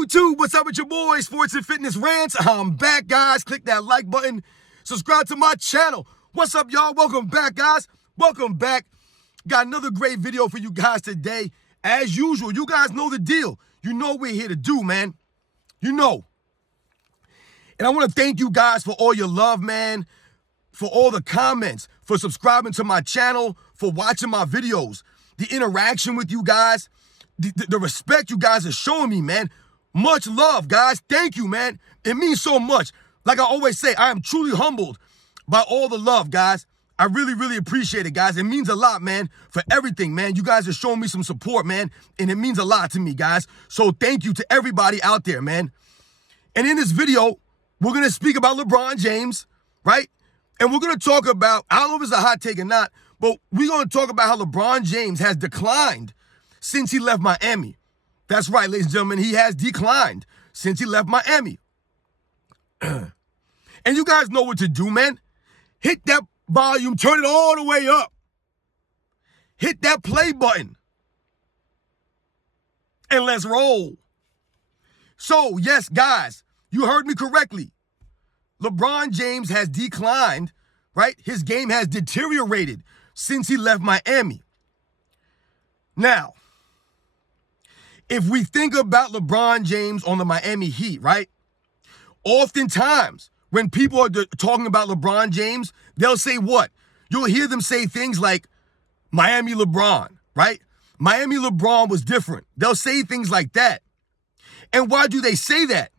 YouTube, what's up with your boys? Sports and Fitness Rants. I'm back, guys. Click that like button. Subscribe to my channel. What's up, y'all? Welcome back, guys. Welcome back. Got another great video for you guys today. As usual, you guys know the deal. You know what we're here to do, man. You know. And I want to thank you guys for all your love, man. For all the comments. For subscribing to my channel. For watching my videos. The interaction with you guys. The respect you guys are showing me, man. Much love, guys. Thank you, man. It means so much. Like I always say, I am truly humbled by all the love, guys. I really, really appreciate it, guys. It means a lot, man, for everything, man. You guys are showing me some support, man, and it means a lot to me, guys. So thank you to everybody out there, man. And in this video, we're going to speak about LeBron James, right? And we're going to talk about, I don't know if it's a hot take or not, but we're going to talk about how LeBron James has declined since he left Miami. That's right, ladies and gentlemen, he has declined since he left Miami. And you guys know what to do, man. Hit that volume, turn it all the way up. Hit that play button. And let's roll. So, yes, guys, you heard me correctly. LeBron James has declined, right? His game has deteriorated since he left Miami. Now, if we think about LeBron James on the Miami Heat, right? Oftentimes, when people are talking about LeBron James, they'll say what? You'll hear them say things like Miami LeBron, right? Miami LeBron was different. They'll say things like that. And why do they say that?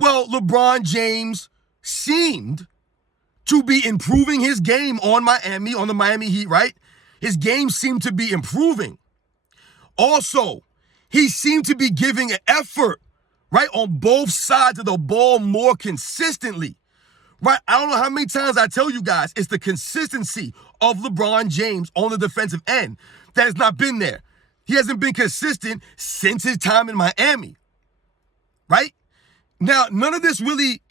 Well, LeBron James seemed to be improving his game on the Miami Heat, right? His game seemed to be improving. Also, he seemed to be giving an effort, right, on both sides of the ball more consistently, right? I don't know how many times I tell you guys, it's the consistency of LeBron James on the defensive end that has not been there. He hasn't been consistent since his time in Miami, right? Now, none of this really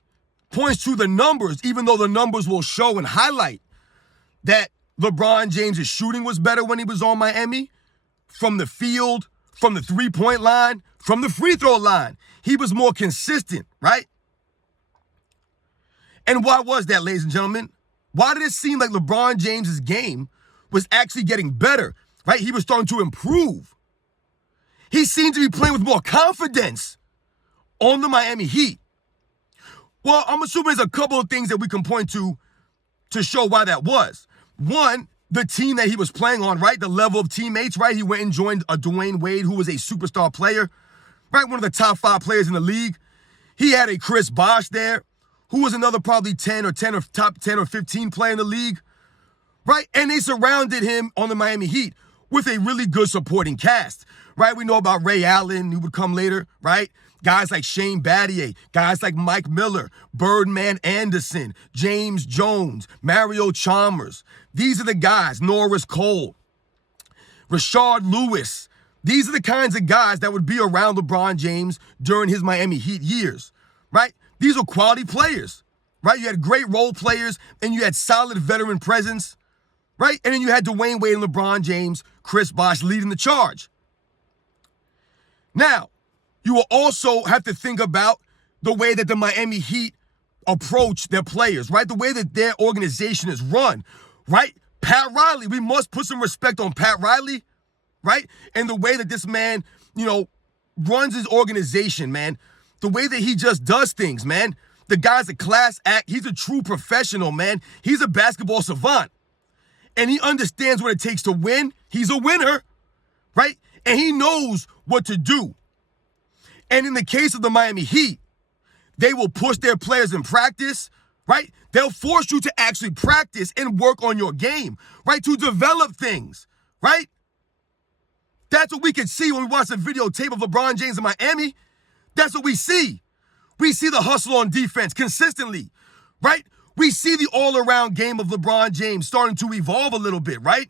points to the numbers, even though the numbers will show and highlight that LeBron James' shooting was better when he was on Miami, from the field, from the three-point line, from the free throw line. He was more consistent, right? And why was that, ladies and gentlemen? Why did it seem like LeBron James' game was actually getting better, right? He was starting to improve. He seemed to be playing with more confidence on the Miami Heat. Well, I'm assuming there's a couple of things that we can point to show why that was. One, the team that he was playing on, right? The level of teammates, right? He went and joined a Dwayne Wade, who was a superstar player, right? One of the top 5 players in the league. He had a Chris Bosh there, who was another probably top 10 or 15 player in the league, right? And they surrounded him on the Miami Heat with a really good supporting cast, right? We know about Ray Allen, who would come later, right? Guys like Shane Battier, guys like Mike Miller, Birdman Anderson, James Jones, Mario Chalmers. These are the guys, Norris Cole, Rashard Lewis. These are the kinds of guys that would be around LeBron James during his Miami Heat years, right? These are quality players, right? You had great role players and you had solid veteran presence, right? And then you had Dwayne Wade and LeBron James, Chris Bosh leading the charge. Now, you will also have to think about the way that the Miami Heat approach their players, right? The way that their organization is run, right? Pat Riley, we must put some respect on Pat Riley, right? And the way that this man, runs his organization, man. The way that he just does things, man. The guy's a class act. He's a true professional, man. He's a basketball savant. And he understands what it takes to win. He's a winner, right? And he knows what to do. And in the case of the Miami Heat, they will push their players in practice, right? They'll force you to actually practice and work on your game, right? To develop things, right? That's what we can see when we watch the videotape of LeBron James in Miami. That's what we see. We see the hustle on defense consistently, right? We see the all-around game of LeBron James starting to evolve a little bit, right?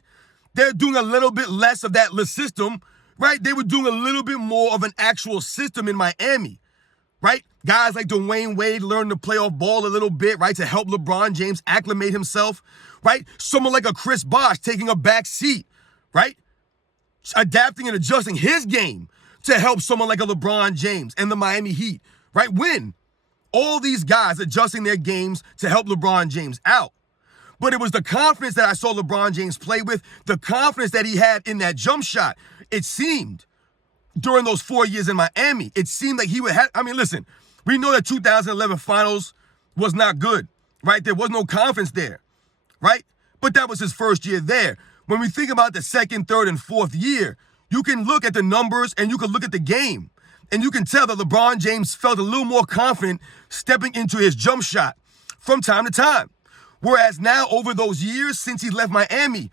They're doing a little bit less of that system, right? They were doing a little bit more of an actual system in Miami, right? Guys like Dwayne Wade learned to play off ball a little bit, right? To help LeBron James acclimate himself, right? Someone like a Chris Bosh taking a back seat, right? Adapting and adjusting his game to help someone like a LeBron James and the Miami Heat, right, win. All these guys adjusting their games to help LeBron James out. But it was the confidence that I saw LeBron James play with, the confidence that he had in that jump shot. It seemed during those 4 years in Miami, it seemed like he would have, listen, we know that 2011 finals was not good, right? There was no confidence there, right? But that was his first year there. When we think about the second, third, and fourth year, you can look at the numbers and you can look at the game. And you can tell that LeBron James felt a little more confident stepping into his jump shot from time to time. Whereas now, over those years since he left Miami,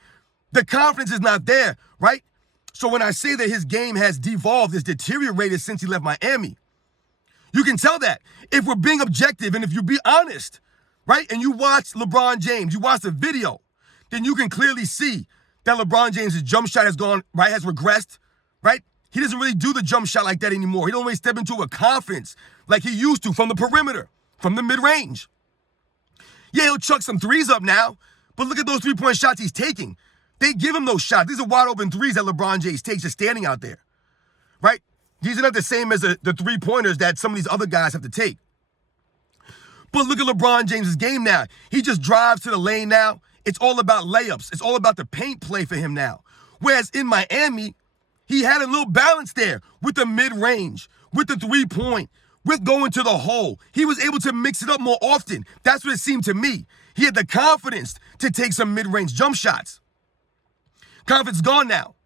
the confidence is not there, right? So when I say that his game has devolved, has deteriorated since he left Miami, you can tell that. If we're being objective and if you be honest, right, and you watch LeBron James, you watch the video, then you can clearly see that LeBron James' jump shot has gone, right, has regressed, right? He doesn't really do the jump shot like that anymore. He don't really step into a confidence like he used to from the perimeter, from the mid-range. Yeah, he'll chuck some threes up now, but look at those three-point shots he's taking. They give him those shots. These are wide-open threes that LeBron James takes just standing out there, right? These are not the same as the three-pointers that some of these other guys have to take. But look at LeBron James' game now. He just drives to the lane now. It's all about layups. It's all about the paint play for him now. Whereas in Miami, he had a little balance there with the mid-range, with the three-point, with going to the hole. He was able to mix it up more often. That's what it seemed to me. He had the confidence to take some mid-range jump shots. Confidence gone now.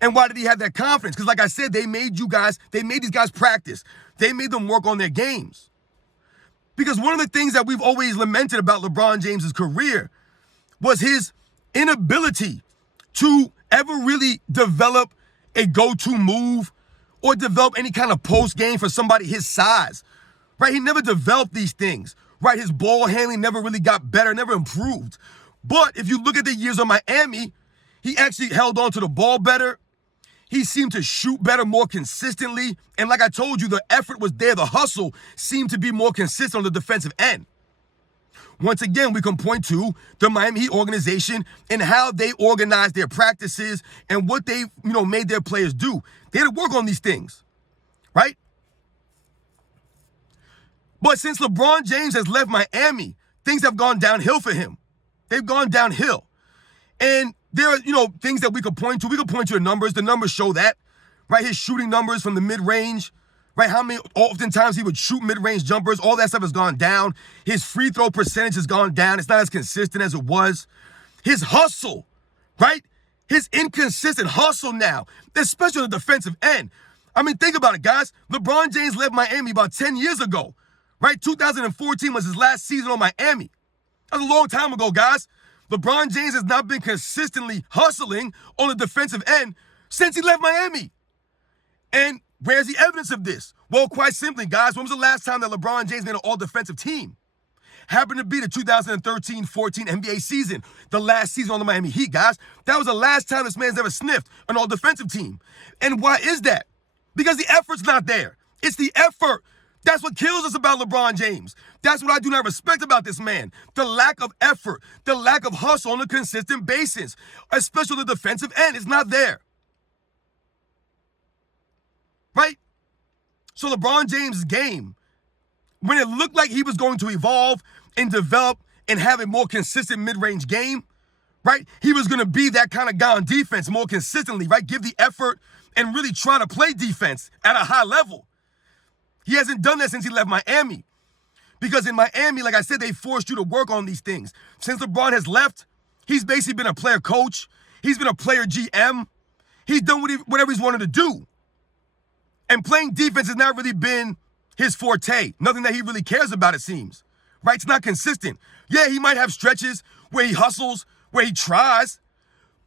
And why did he have that confidence? Because like I said, they made these guys practice. They made them work on their games. Because one of the things that we've always lamented about LeBron James' career was his inability to ever really develop a go-to move or develop any kind of post game for somebody his size, right? He never developed these things, right? His ball handling never really got better, never improved. But if you look at the years of Miami, he actually held on to the ball better. He seemed to shoot better, more consistently. And like I told you, the effort was there. The hustle seemed to be more consistent on the defensive end. Once again, we can point to the Miami Heat organization and how they organized their practices and what they, made their players do. They had to work on these things, right? But since LeBron James has left Miami, things have gone downhill for him. They've gone downhill. And there are, things that we could point to. We could point to the numbers. The numbers show that, right? His shooting numbers from the mid-range, right? Oftentimes he would shoot mid-range jumpers. All that stuff has gone down. His free throw percentage has gone down. It's not as consistent as it was. His hustle, right? His inconsistent hustle now, especially on the defensive end. Think about it, guys. LeBron James left Miami about 10 years ago, right? 2014 was his last season on Miami. That was a long time ago, guys. LeBron James has not been consistently hustling on the defensive end since he left Miami. And where's the evidence of this? Well, quite simply, guys, when was the last time that LeBron James made an all-defensive team? Happened to be the 2013-14 NBA season, the last season on the Miami Heat, guys. That was the last time this man's ever sniffed an all-defensive team. And why is that? Because the effort's not there. It's the effort. That's what kills us about LeBron James. That's what I do not respect about this man. The lack of effort, the lack of hustle on a consistent basis, especially the defensive end, is not there. Right? So LeBron James' game, when it looked like he was going to evolve and develop and have a more consistent mid-range game, right? He was going to be that kind of guy on defense more consistently, right? Give the effort and really try to play defense at a high level. He hasn't done that since he left Miami. Because in Miami, like I said, they forced you to work on these things. Since LeBron has left, he's basically been a player coach. He's been a player GM. He's done whatever he's wanted to do. And playing defense has not really been his forte. Nothing that he really cares about, it seems. Right? It's not consistent. Yeah, he might have stretches where he hustles, where he tries,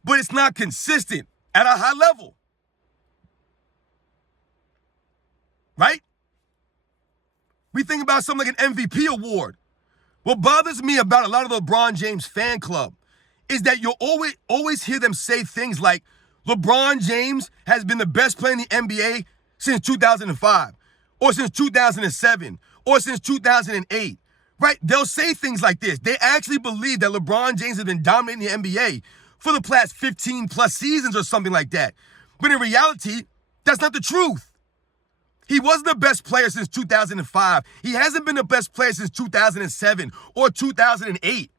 but it's not consistent at a high level. Right? We think about something like an MVP award. What bothers me about a lot of the LeBron James fan club is that you'll always hear them say things like, LeBron James has been the best player in the NBA since 2005, or since 2007, or since 2008, right? They'll say things like this. They actually believe that LeBron James has been dominating the NBA for the past 15 plus seasons or something like that. But in reality, that's not the truth. He wasn't the best player since 2005. He hasn't been the best player since 2007 or 2008.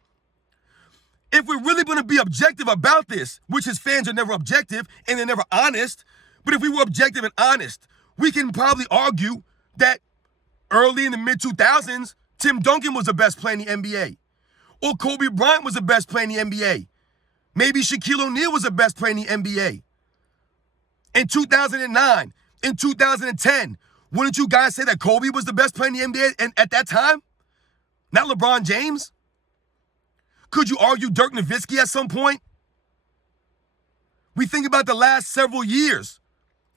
If we're really going to be objective about this, which his fans are never objective and they're never honest, but if we were objective and honest, we can probably argue that early in the mid-2000s, Tim Duncan was the best player in the NBA. Or Kobe Bryant was the best player in the NBA. Maybe Shaquille O'Neal was the best player in the NBA. In 2009, in 2010, wouldn't you guys say that Kobe was the best player in the NBA at that time? Not LeBron James? Could you argue Dirk Nowitzki at some point? We think about the last several years,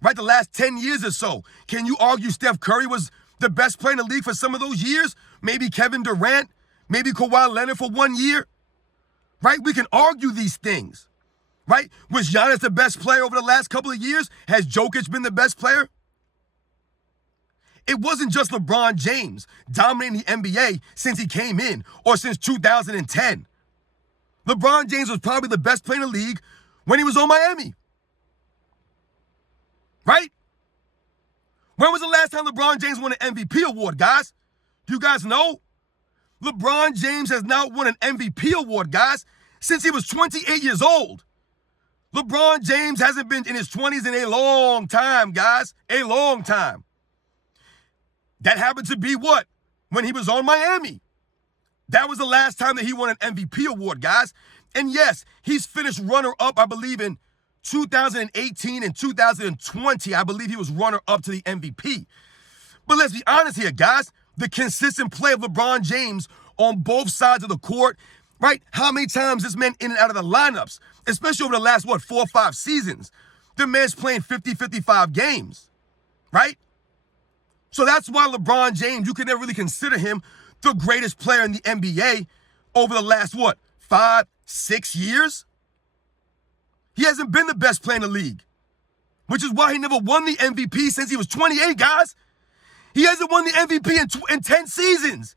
right? The last 10 years or so. Can you argue Steph Curry was the best player in the league for some of those years? Maybe Kevin Durant, maybe Kawhi Leonard for 1 year, right? We can argue these things, right? Was Giannis the best player over the last couple of years? Has Jokic been the best player? It wasn't just LeBron James dominating the NBA since he came in or since 2010. LeBron James was probably the best player in the league when he was on Miami. Right? When was the last time LeBron James won an MVP award, guys? You guys know? LeBron James has not won an MVP award, guys, since he was 28 years old. LeBron James hasn't been in his 20s in a long time, guys. A long time. That happened to be what? When he was on Miami. That was the last time that he won an MVP award, guys. And yes, he's finished runner-up, I believe, in 2018 and 2020. I believe he was runner-up to the MVP. But let's be honest here, guys. The consistent play of LeBron James on both sides of the court, right? How many times this man in and out of the lineups, especially over the last, 4 or 5 seasons? The man's playing 50, 55 games, right? So that's why LeBron James, you can never really consider him the greatest player in the NBA over the last, 5, 6 years? He hasn't been the best player in the league, which is why he never won the MVP since he was 28, guys. He hasn't won the MVP in 10 seasons.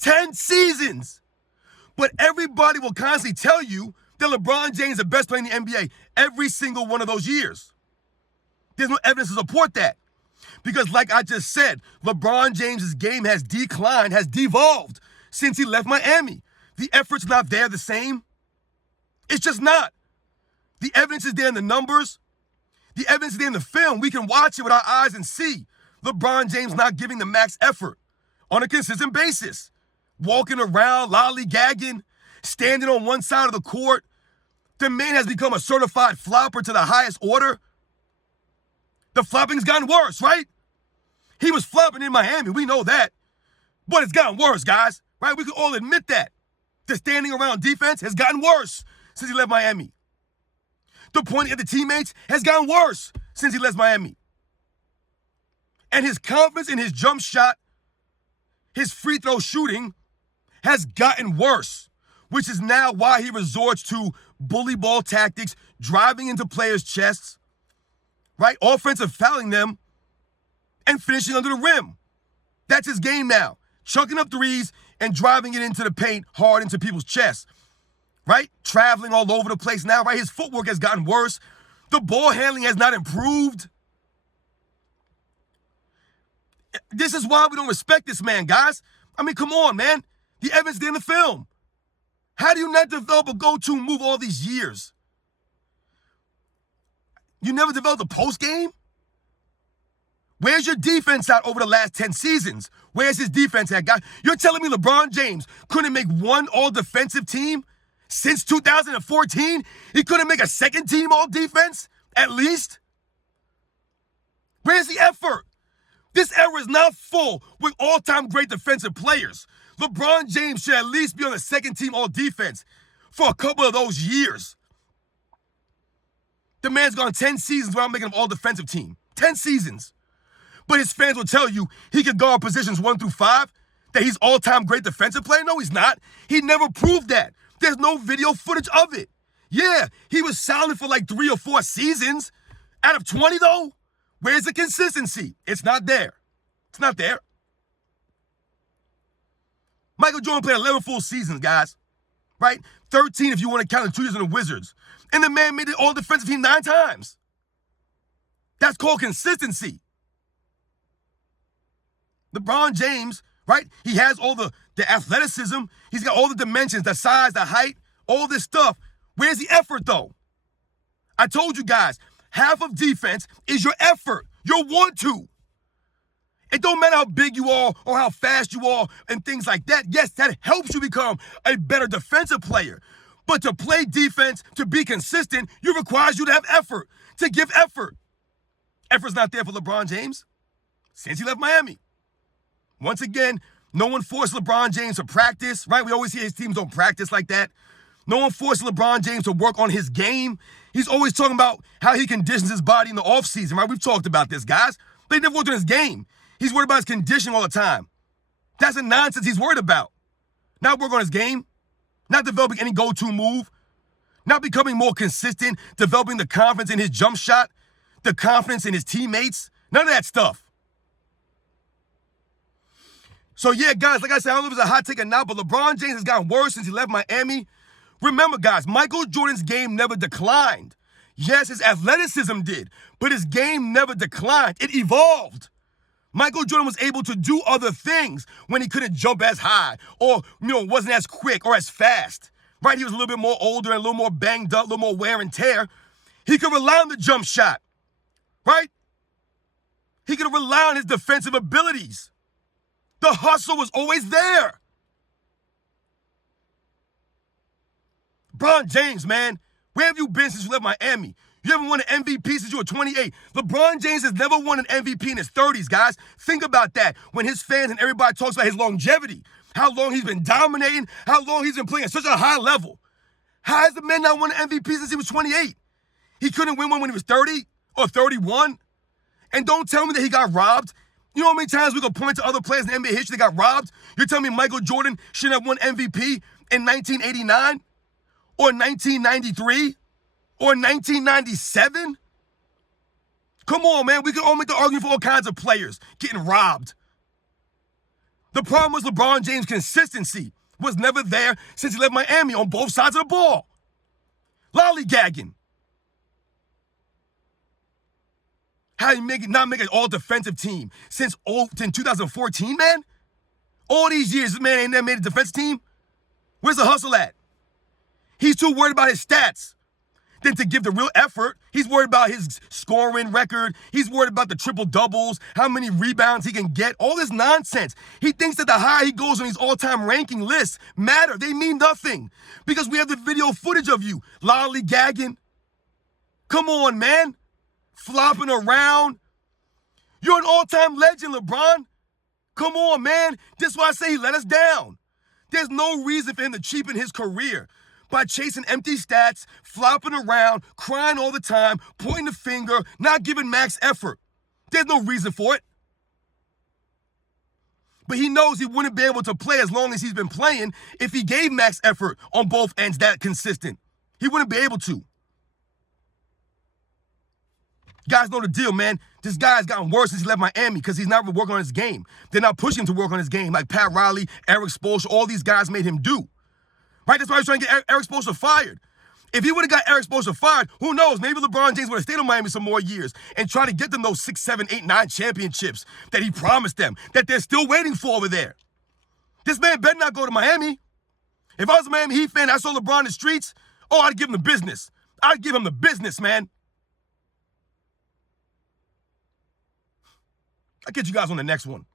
10 seasons. But everybody will constantly tell you that LeBron James is the best player in the NBA every single one of those years. There's no evidence to support that. Because like I just said, LeBron James's game has declined, has devolved since he left Miami. The effort's not there the same. It's just not. The evidence is there in the numbers. The evidence is there in the film. We can watch it with our eyes and see LeBron James not giving the max effort on a consistent basis. Walking around, lollygagging, standing on one side of the court. The man has become a certified flopper to the highest order. The flopping's gotten worse, right? He was flopping in Miami. We know that. But it's gotten worse, guys, right? We can all admit that. The standing around defense has gotten worse since he left Miami. The pointing at the teammates has gotten worse since he left Miami. And his confidence in his jump shot, his free throw shooting, has gotten worse, which is now why he resorts to bully ball tactics, driving into players' chests, right? Offensive fouling them and finishing under the rim. That's his game now. Chucking up threes and driving it into the paint hard into people's chests, right? Traveling all over the place now, right? His footwork has gotten worse. The ball handling has not improved. This is why we don't respect this man, guys. I mean, come on, man. The evidence there in the film. How do you not develop a go-to move all these years? You never developed a post game? Where's your defense at over the last 10 seasons? Where's his defense at, guys? You're telling me LeBron James couldn't make one all-defensive team since 2014? He couldn't make a second team all-defense, at least? Where's the effort? This era is not full with all-time great defensive players. LeBron James should at least be on the second team all-defense for a couple of those years. The man's gone 10 seasons without making an all-defensive team. 10 seasons. But his fans will tell you he can guard positions 1 through 5, that he's all-time great defensive player. No, he's not. He never proved that. There's no video footage of it. Yeah, he was solid for like 3 or 4 seasons. Out of 20, though, where's the consistency? It's not there. It's not there. Michael Jordan played 11 full seasons, guys, right? 13 if you want to count the 2 years in the Wizards. And the man made it all-defensive team 9 times. That's called consistency. LeBron James, right? He has all the athleticism. He's got all the dimensions, the size, the height, all this stuff. Where's the effort, though? I told you guys, half of defense is your effort, your want to. It don't matter how big you are or how fast you are and things like that. Yes, that helps you become a better defensive player. But to play defense, to be consistent, it requires you to have effort, to give effort. Effort's not there for LeBron James since he left Miami. Once again, no one forced LeBron James to practice, right? We always hear his teams don't practice like that. No one forced LeBron James to work on his game. He's always talking about how he conditions his body in the offseason, right? We've talked about this, guys. They never worked on his game. He's worried about his conditioning all the time. That's the nonsense he's worried about. Not work on his game, not developing any go-to move, not becoming more consistent, developing the confidence in his jump shot, the confidence in his teammates, none of that stuff. So yeah, guys, like I said, I don't know if it's a hot take or not, but LeBron James has gotten worse since he left Miami. Remember, guys, Michael Jordan's game never declined. Yes, his athleticism did, but his game never declined. It evolved. Michael Jordan was able to do other things when he couldn't jump as high or, wasn't as quick or as fast, right? He was a little bit more older and a little more banged up, a little more wear and tear. He could rely on the jump shot, right? He could rely on his defensive abilities. The hustle was always there. LeBron James, man, where have you been since you left Miami? You haven't won an MVP since you were 28. LeBron James has never won an MVP in his 30s, guys. Think about that when his fans and everybody talks about his longevity, how long he's been dominating, how long he's been playing at such a high level. How has the man not won an MVP since he was 28? He couldn't win one when he was 30 or 31? And don't tell me that he got robbed. You know how many times we can point to other players in NBA history that got robbed? You're telling me Michael Jordan shouldn't have won MVP in 1989? Or 1993? Or 1997? Come on, man. We can all make the argument for all kinds of players getting robbed. The problem was LeBron James' consistency was never there since he left Miami on both sides of the ball. Lollygagging. How you not make an all-defensive team since 2014, man? All these years, this man ain't never made a defense team. Where's the hustle at? He's too worried about his stats than to give the real effort. He's worried about his scoring record. He's worried about the triple doubles, how many rebounds he can get, all this nonsense. He thinks that the higher he goes on these all-time ranking lists matter. They mean nothing because we have the video footage of you lollygagging. Come on, man. Flopping around. You're an all-time legend, LeBron. Come on, man. This is why I say he let us down. There's no reason for him to cheapen his career by chasing empty stats, flopping around, crying all the time, pointing the finger, not giving max effort. There's no reason for it. But he knows he wouldn't be able to play as long as he's been playing if he gave max effort on both ends that consistent. He wouldn't be able to. Guys know the deal, man. This guy's gotten worse since he left Miami because he's not working on his game. They're not pushing him to work on his game like Pat Riley, Eric Spoelstra, all these guys made him do. Right? That's why he's trying to get Eric Spoelstra fired. If he would have got Eric Spoelstra fired, who knows? Maybe LeBron James would have stayed in Miami some more years and tried to get them those 6, 7, 8, 9 championships that he promised them, that they're still waiting for over there. This man better not go to Miami. If I was a Miami Heat fan, I saw LeBron in the streets, I'd give him the business. I'd give him the business, man. I'll get you guys on the next one.